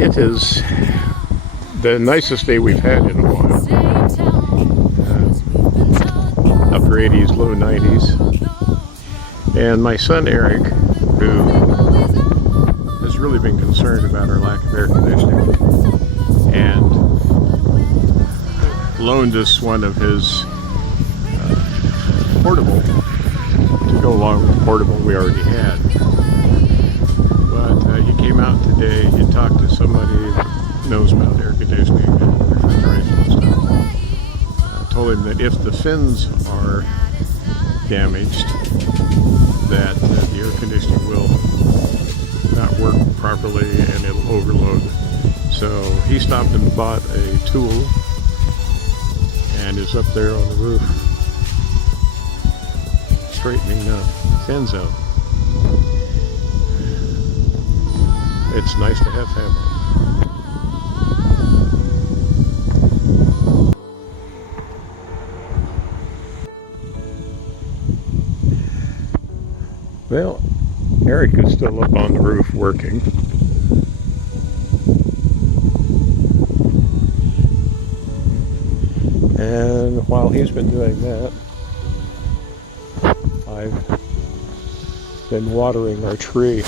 It is the nicest day we've had in a while. Upper 80s, low 90s. And my son Arik, who has really been concerned about our lack of air conditioning, and loaned us one of his portable to go along with the portable we already had. But he came out today, he talked to somebody that knows about air conditioning and refrigeration and stuff. Told him that if the fins are damaged, that the air conditioning will not work properly and it'll overload. So he stopped and bought a tool and is up there on the roof straightening the fins out. It's nice to have family. Well, Arik is still up on the roof working. And while he's been doing that, I've been watering our tree.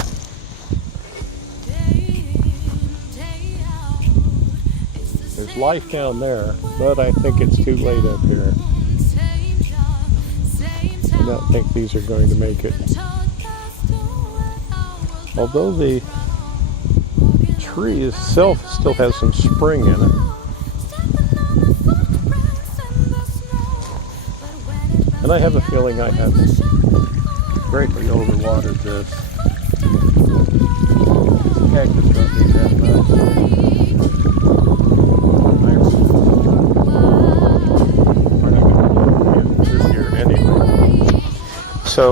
There's life down there, but I think it's too late up here. I don't think these are going to make it. Although the tree itself still has some spring in it. And I have a feeling I have greatly overwatered this. This cactus don't need that much. I'm going to this year anyway. So,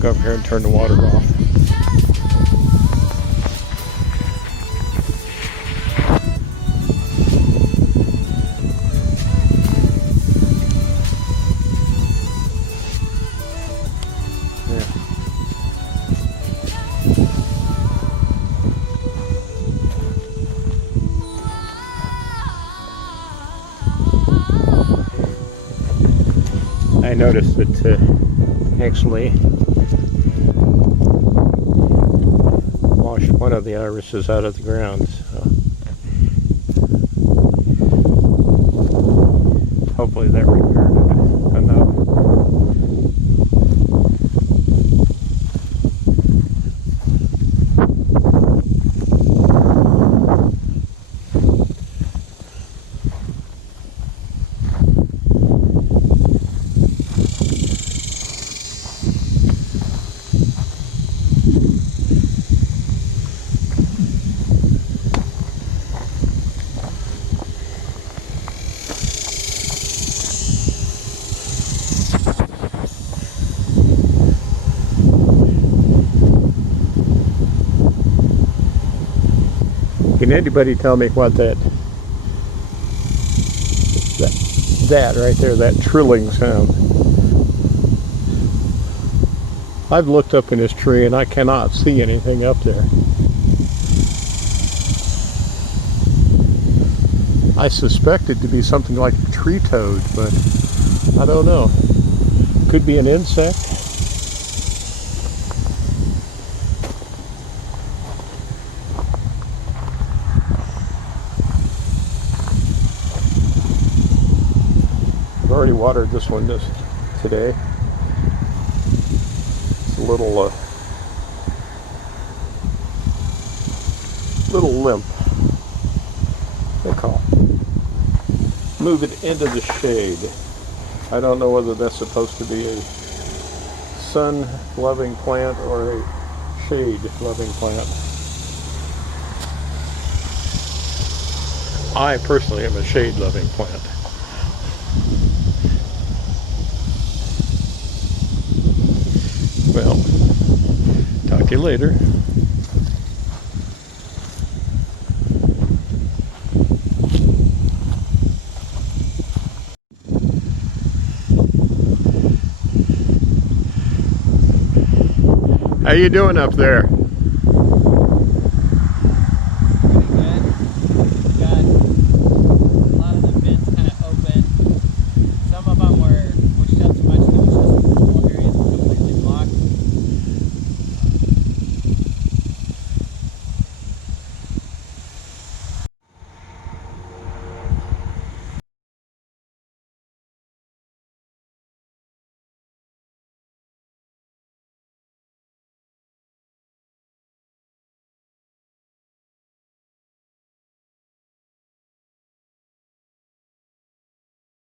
go up here and turn the water off. I noticed that actually washed one of the irises out of the ground, so hopefully that repaired it enough. Can anybody tell me what that right there, that trilling sound? I've looked up in this tree and I cannot see anything up there. I suspect it to be something like a tree toad, but I don't know. Could be an insect. I've already watered this one today. It's a little limp. They call. Move it into the shade. I don't know whether that's supposed to be a sun-loving plant or a shade-loving plant. I personally am a shade-loving plant. Well, talk to you later. How you doing up there?